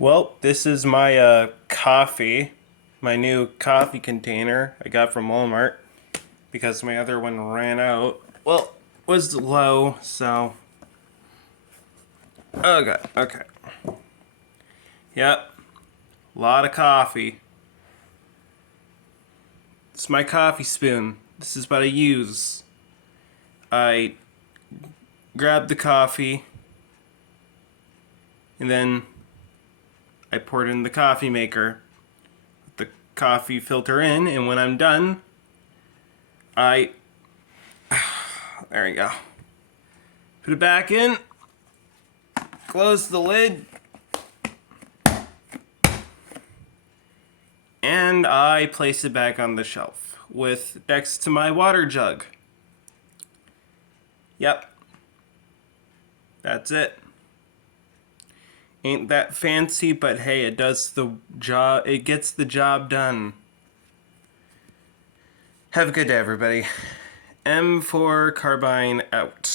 Well, this is my coffee, my new coffee container I got from Walmart because my other one ran out. Well, was low, so okay. Yep, a lot of coffee. It's my coffee spoon. This is what I use. I grab the coffee and then I pour it in the coffee maker. Put the coffee filter in, and when I'm done, I there we go. Put it back in, close the lid, and I place it back on the shelf with next to my water jug. Yep. That's it. Ain't that fancy, but hey, it does the job. It gets the job done. Have a good day, everybody. M4 Carbine out.